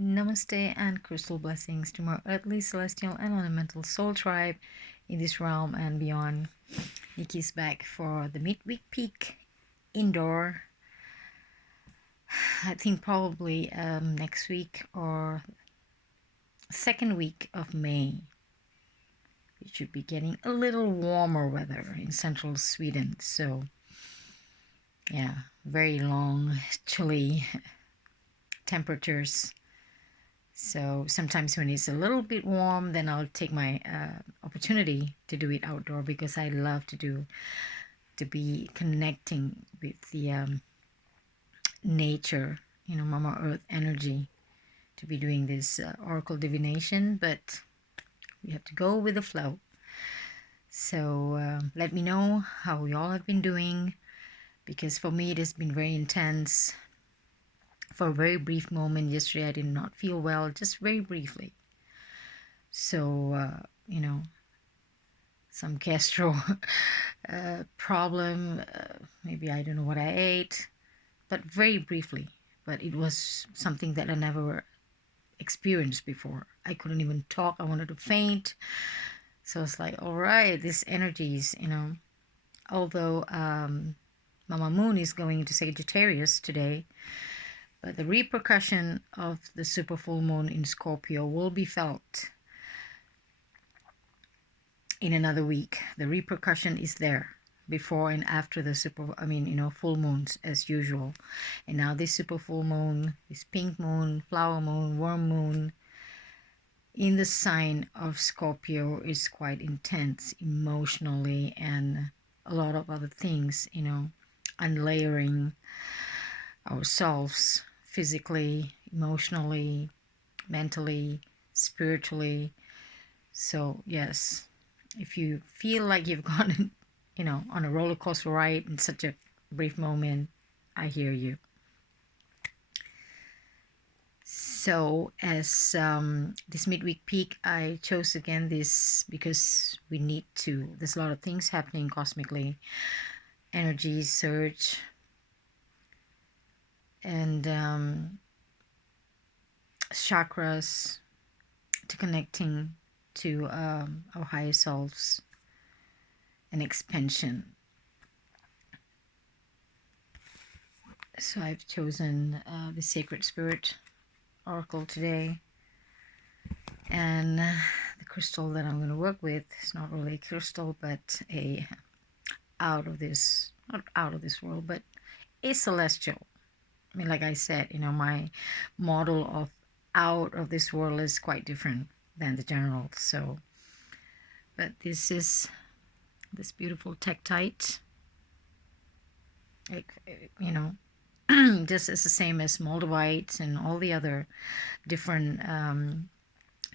Namaste and crystal blessings to my earthly, celestial, and elemental soul tribe in this realm and beyond. Nikki's back for the midweek peak indoor. I think probably next week or second week of May. We should be getting a little warmer weather in central Sweden. So, yeah, very long, chilly temperatures. So sometimes when it's a little bit warm, then I'll take my opportunity to do it outdoor because I love to be connecting with the nature, Mama Earth energy, to be doing this oracle divination. But we have to go with the flow. So let me know how we all have been doing, because for me it has been very intense. For a very brief moment yesterday, I did not feel well, just very briefly. So, some gastro problem. Maybe I don't know what I ate, but very briefly. But it was something that I never experienced before. I couldn't even talk. I wanted to faint. So it's like, all right, this energies, although Mama Moon is going into Sagittarius today, but the repercussion of the super full moon in Scorpio will be felt in another week. The repercussion is there before and after the full moons as usual. And now this super full moon, this pink moon, flower moon, worm moon in the sign of Scorpio is quite intense emotionally and a lot of other things, unlayering ourselves physically, emotionally, mentally, spiritually. So yes, if you feel like you've gone, on a roller coaster ride in such a brief moment, I hear you. So as this midweek peak, I chose again this because we need to. There's a lot of things happening cosmically, energy surge, and chakras, to connecting to our higher selves and expansion. So I've chosen the Sacred Spirit Oracle today, and the crystal that I'm going to work with is not really a crystal, but a not out of this world, but a celestial. I mean, like I said, my model of out of this world is quite different than the general. So, but this is this beautiful tektite, just as the same as moldavites and all the other different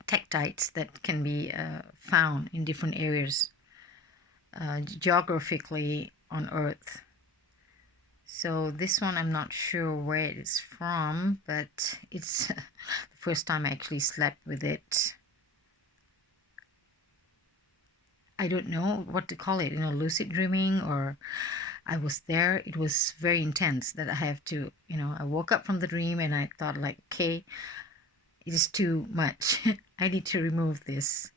tektites that can be found in different areas geographically on Earth. So this one, I'm not sure where it is from, but it's the first time I actually slept with it. I don't know what to call it, lucid dreaming, or I was there. It was very intense that I have to, I woke up from the dream and I thought like, okay, it is too much. I need to remove this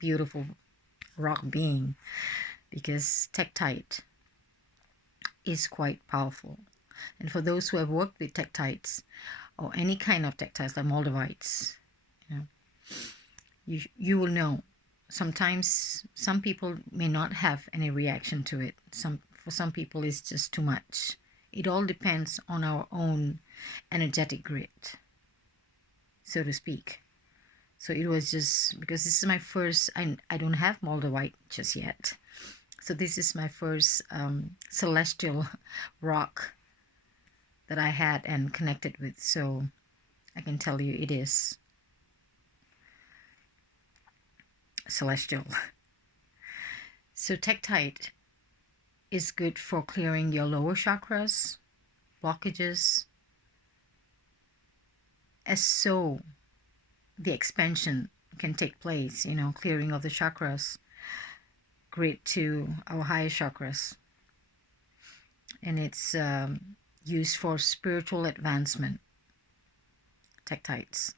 beautiful rock being, because tektite is quite powerful. And for those who have worked with tektites or any kind of tektites like moldavites, you will know. Sometimes some people may not have any reaction to it. For some people it's just too much. It all depends on our own energetic grid, so to speak. So it was just because this is my first, I don't have moldavite just yet. So this is my first celestial rock that I had and connected with. So I can tell you it is celestial. So tektite is good for clearing your lower chakras, blockages, as so the expansion can take place, clearing of the chakras, grid to our higher chakras. And it's used for spiritual advancement. tektites,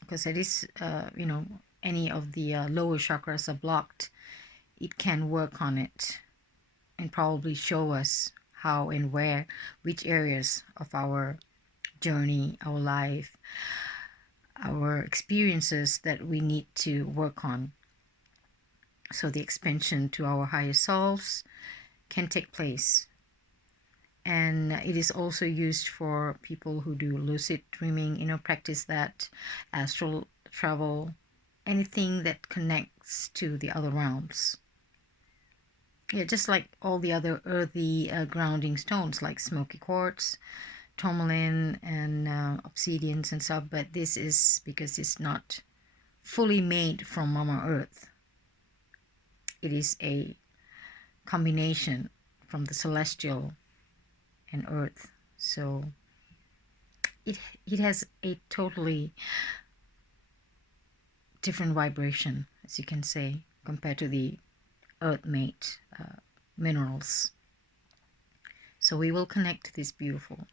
because it is, you know, any of the lower chakras are blocked, it can work on it and probably show us how and where, which areas of our journey, our life, our experiences that we need to work on. So the expansion to our higher selves can take place. And it is also used for people who do lucid dreaming, you know, practice that, astral travel, anything that connects to the other realms. Yeah, just like all the other earthy grounding stones like smoky quartz, tourmaline, and obsidians and stuff. But this is because it's not fully made from Mama Earth. It is a combination from the celestial and earth, so it has a totally different vibration, as you can say, compared to the earth-made minerals. So we will connect to this beautiful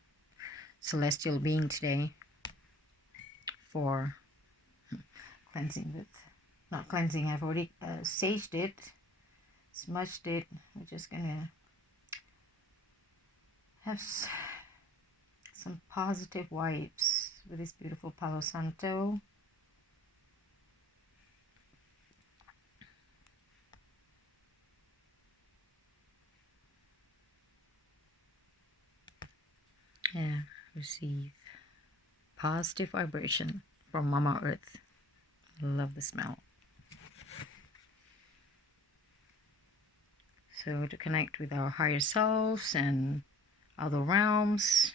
celestial being today for cleansing with, not cleansing, I've already saged it, smudged it. We're just gonna have some positive vibes with this beautiful Palo Santo. Yeah, receive positive vibration from Mama Earth. Love the smell. So to connect with our higher selves and other realms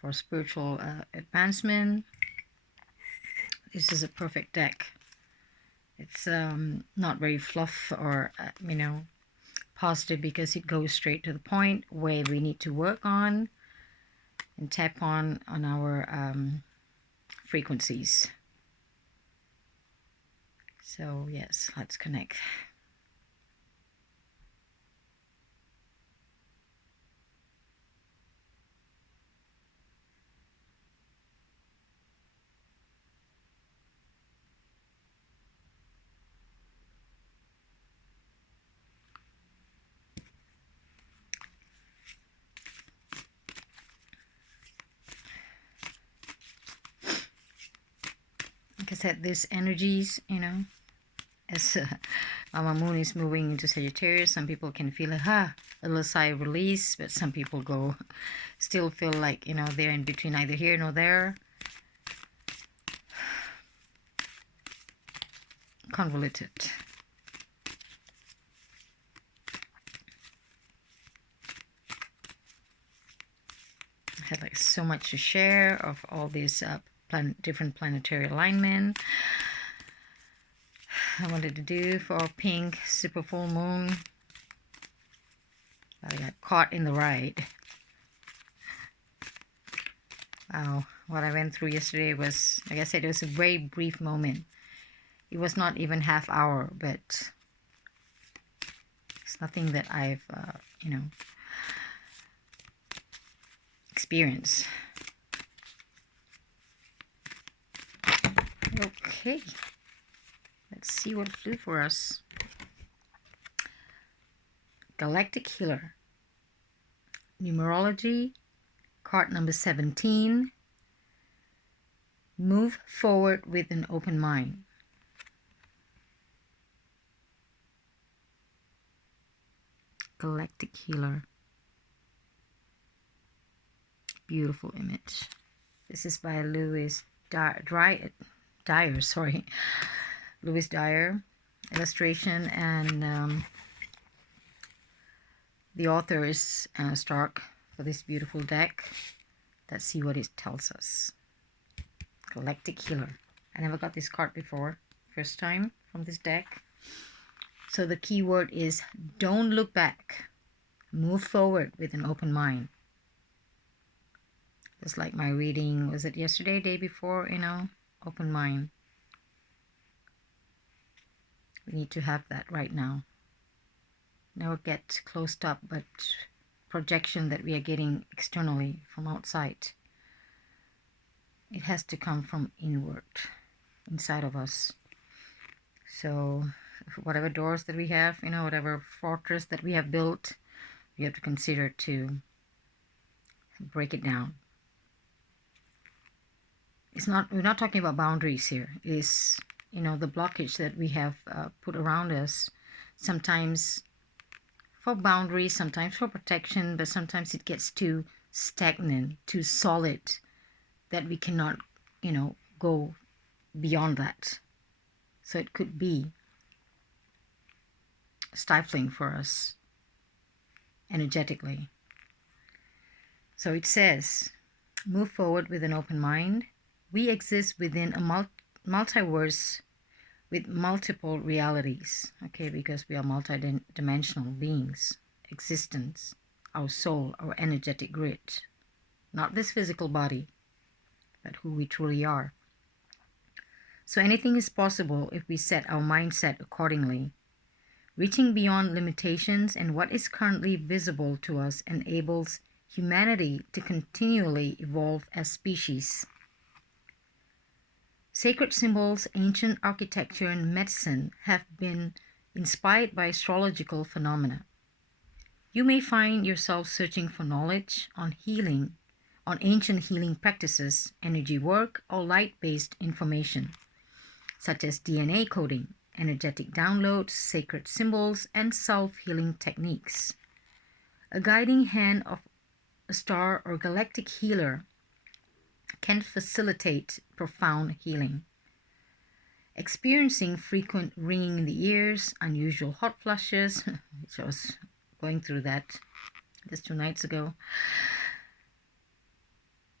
for spiritual advancement, this is a perfect deck. It's not very fluff or you know, positive, because it goes straight to the point where we need to work on and tap on our frequencies. So yes, let's connect. Like I said, these energies, you know, as Mama Moon is moving into Sagittarius, some people can feel a little sigh of release, but some people go, still feel like, you know, they're in between, neither here nor there. Convoluted. I had like so much to share of all these different planetary alignment I wanted to do for pink super full moon. But I got caught in the ride. Wow, what I went through yesterday was, like I said, it was a very brief moment. It was not even half hour, but it's nothing that I've, you know, experienced. Okay, let's see what it'll do for us. Galactic Healer. Numerology, card number 17. Move forward with an open mind. Galactic Healer. Beautiful image. This is by Louis Dyer, sorry. Louis Dyer. Illustration, and the author is Anna Stark for this beautiful deck. Let's see what it tells us. Galactic Healer. I never got this card before. First time from this deck. So the key word is don't look back. Move forward with an open mind. Just like my reading, was it yesterday, day before, you know, open mind. We need to have that right now. Never get closed up, but projection that we are getting externally from outside. it has to come from inward, inside of us. So whatever doors that we have, whatever fortress that we have built, we have to consider to break it down. We're not talking about boundaries here. It is, the blockage that we have put around us, sometimes for boundaries, sometimes for protection, but sometimes it gets too stagnant, too solid, that we cannot, go beyond that. So it could be stifling for us energetically. So it says, move forward with an open mind. We exist within a multiverse with multiple realities, okay, because we are multi-dimensional beings, existence, our soul, our energetic grid, not this physical body, but who we truly are. So anything is possible if we set our mindset accordingly. Reaching beyond limitations and what is currently visible to us enables humanity to continually evolve as species. Sacred symbols, ancient architecture, and medicine have been inspired by astrological phenomena. You may find yourself searching for knowledge on healing, on ancient healing practices, energy work, or light-based information, such as DNA coding, energetic downloads, sacred symbols, and self-healing techniques. A guiding hand of a star or galactic healer can facilitate profound healing. Experiencing frequent ringing in the ears, unusual hot flushes, which I was going through that just 2 nights ago,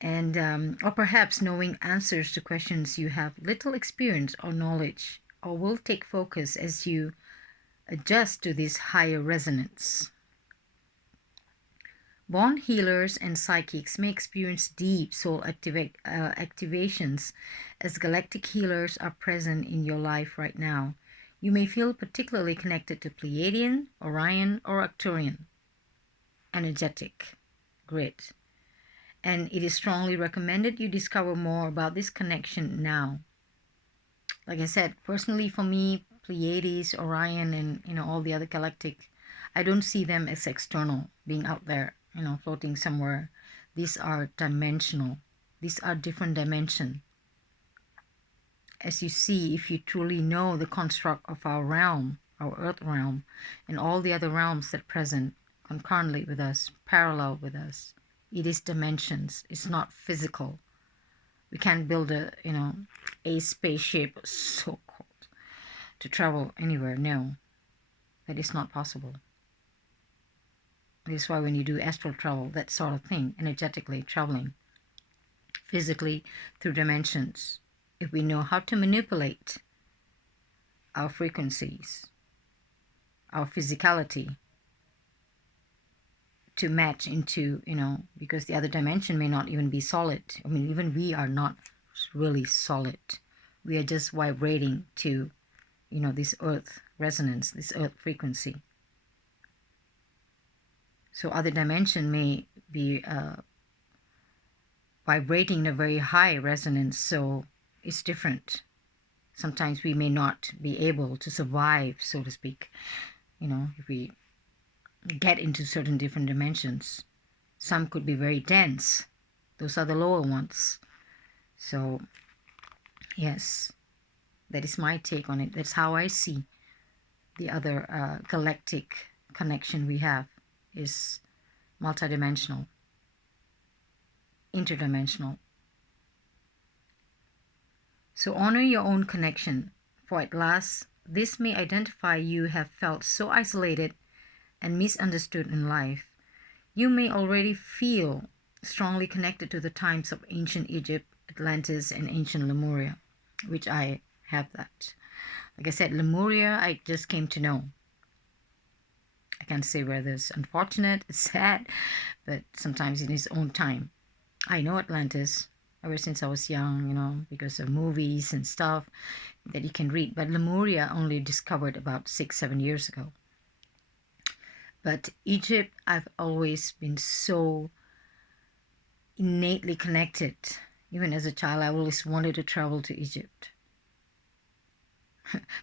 and or perhaps knowing answers to questions you have little experience or knowledge, or will take focus as you adjust to this higher resonance. Born healers and psychics may experience deep soul activations as galactic healers are present in your life right now. You may feel particularly connected to Pleiadian, Orion, or Arcturian energetic grid. And it is strongly recommended you discover more about this connection now. Like I said, personally for me, Pleiades, Orion, and all the other galactic, I don't see them as external, being out there, floating somewhere. These are dimensional. These are different dimension. As you see, if you truly know the construct of our realm, our earth realm, and all the other realms that present concurrently with us, parallel with us, it is dimensions. It's not physical. We can't build a spaceship, so-called, to travel anywhere. No, that is not possible. This is why when you do astral travel, that sort of thing, energetically traveling physically through dimensions, if we know how to manipulate our frequencies, our physicality to match into, because the other dimension may not even be solid. I mean, even we are not really solid. We are just vibrating to, this earth resonance, this earth frequency. So other dimension may be vibrating in a very high resonance, so it's different. Sometimes we may not be able to survive, so to speak, if we get into certain different dimensions. Some could be very dense. Those are the lower ones. So, yes, that is my take on it. That's how I see the other galactic connection we have. Is multidimensional, interdimensional. So honor your own connection, for at last this may identify you have felt so isolated and misunderstood in life. You may already feel strongly connected to the times of ancient Egypt, Atlantis, and ancient Lemuria, which I have that. Like I said, Lemuria I just came to know. I can't say whether it's unfortunate, it's sad, but sometimes in its own time. I know Atlantis ever since I was young, because of movies and stuff that you can read. But Lemuria only discovered about 6-7 years ago. But Egypt, I've always been so innately connected, Even as a child, I always wanted to travel to Egypt.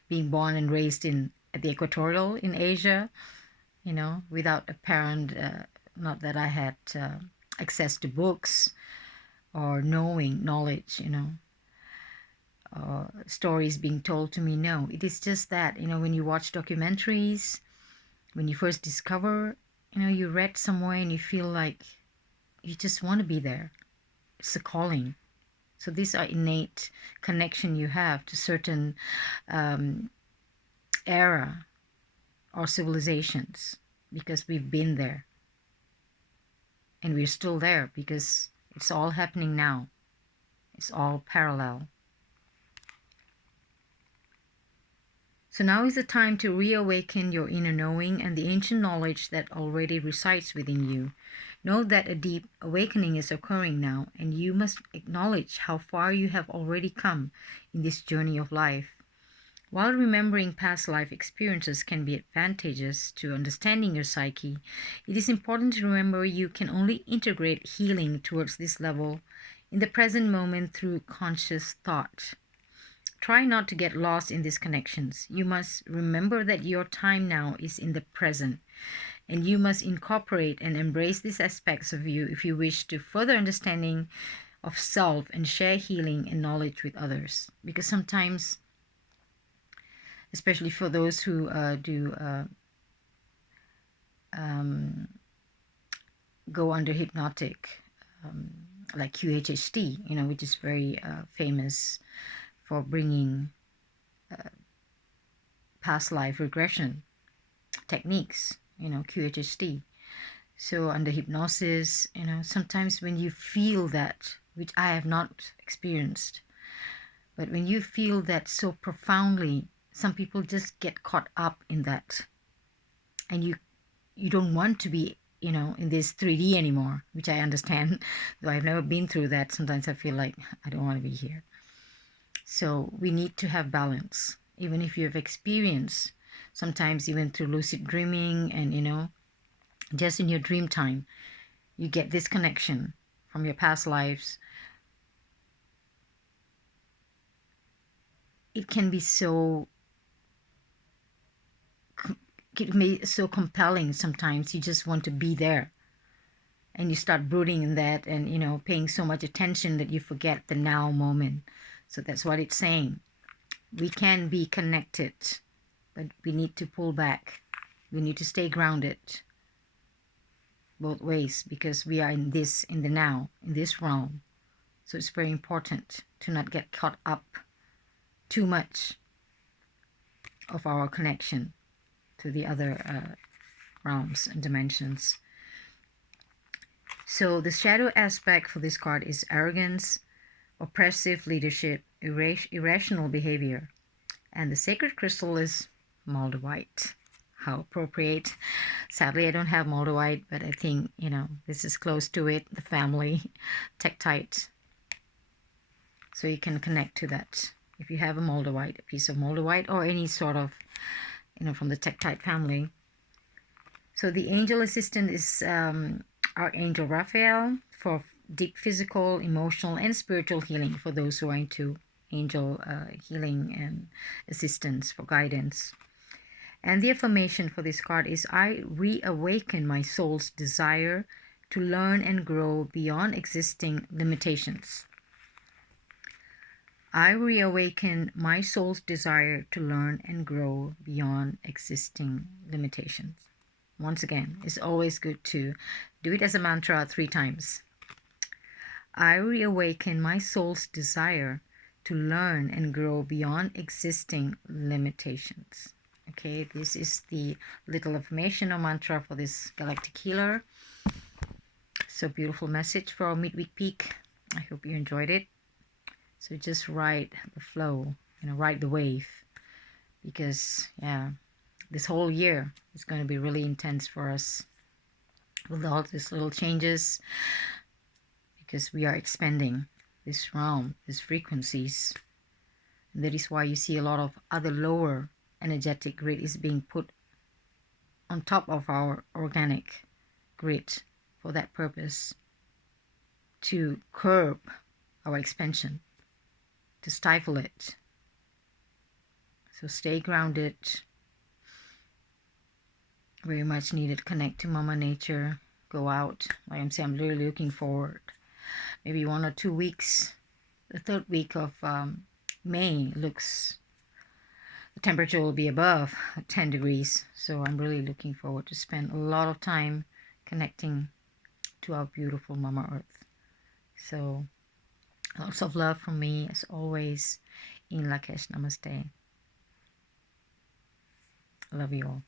Being born and raised at the equatorial in Asia, without a parent, not that I had access to books or knowledge, stories being told to me. No, it is just that, when you watch documentaries, when you first discover, you read somewhere and you feel like you just want to be there. It's a calling. So these are innate connection you have to certain era or civilizations, because we've been there and we're still there, because it's all happening now. It's all parallel. So now is the time to reawaken your inner knowing and the ancient knowledge that already resides within you. Know that a deep awakening is occurring now, and you must acknowledge how far you have already come in this journey of life. While remembering past life experiences can be advantageous to understanding your psyche, it is important to remember you can only integrate healing towards this level in the present moment through conscious thought. Try not to get lost in these connections. You must remember that your time now is in the present, and you must incorporate and embrace these aspects of you if you wish to further understanding of self and share healing and knowledge with others. Because sometimes, especially for those who go under hypnotic, like QHHT, which is very famous for bringing past life regression techniques, QHHT. So under hypnosis, sometimes when you feel that, which I have not experienced, but when you feel that so profoundly, some people just get caught up in that, and you don't want to be, in this 3D anymore, which I understand, though I've never been through that. Sometimes I feel like I don't want to be here. So we need to have balance, even if you have experienced, sometimes even through lucid dreaming and, just in your dream time, you get this connection from your past lives. It can be so compelling. Sometimes you just want to be there, and you start brooding in that and, paying so much attention that you forget the now moment. So that's what it's saying. We can be connected, but we need to pull back. We need to stay grounded both ways, because we are in the now, in this realm. So it's very important to not get caught up too much of our connection to the other realms and dimensions. So the shadow aspect for this card is arrogance, oppressive leadership, irrational behavior. And the sacred crystal is moldavite. How appropriate. Sadly, I don't have moldavite, but I think, this is close to it, the family, tektite. So you can connect to that. If you have a piece of moldavite, or any sort of, from the tektite family. So the angel assistant is Archangel Raphael for deep physical, emotional, and spiritual healing, for those who are into angel healing and assistance for guidance. And the affirmation for this card is, I reawaken my soul's desire to learn and grow beyond existing limitations. I reawaken my soul's desire to learn and grow beyond existing limitations. Once again, it's always good to do it as a mantra 3 times. I reawaken my soul's desire to learn and grow beyond existing limitations. Okay, this is the little affirmation or mantra for this galactic healer. So beautiful message for our midweek peak. I hope you enjoyed it. So just ride the flow, ride the wave, because this whole year is going to be really intense for us with all these little changes, because we are expanding this realm, these frequencies. And that is why you see a lot of other lower energetic grid is being put on top of our organic grid for that purpose, to curb our expansion, to stifle it. So stay grounded. Very much needed. Connect to Mama Nature. Go out. Like I'm saying, I'm really looking forward. Maybe 1 or 2 weeks. The third week of May looks, the temperature will be above 10 degrees. So I'm really looking forward to spend a lot of time connecting to our beautiful Mama Earth. So lots of love from me as always. In Lakesh, namaste. I love you all.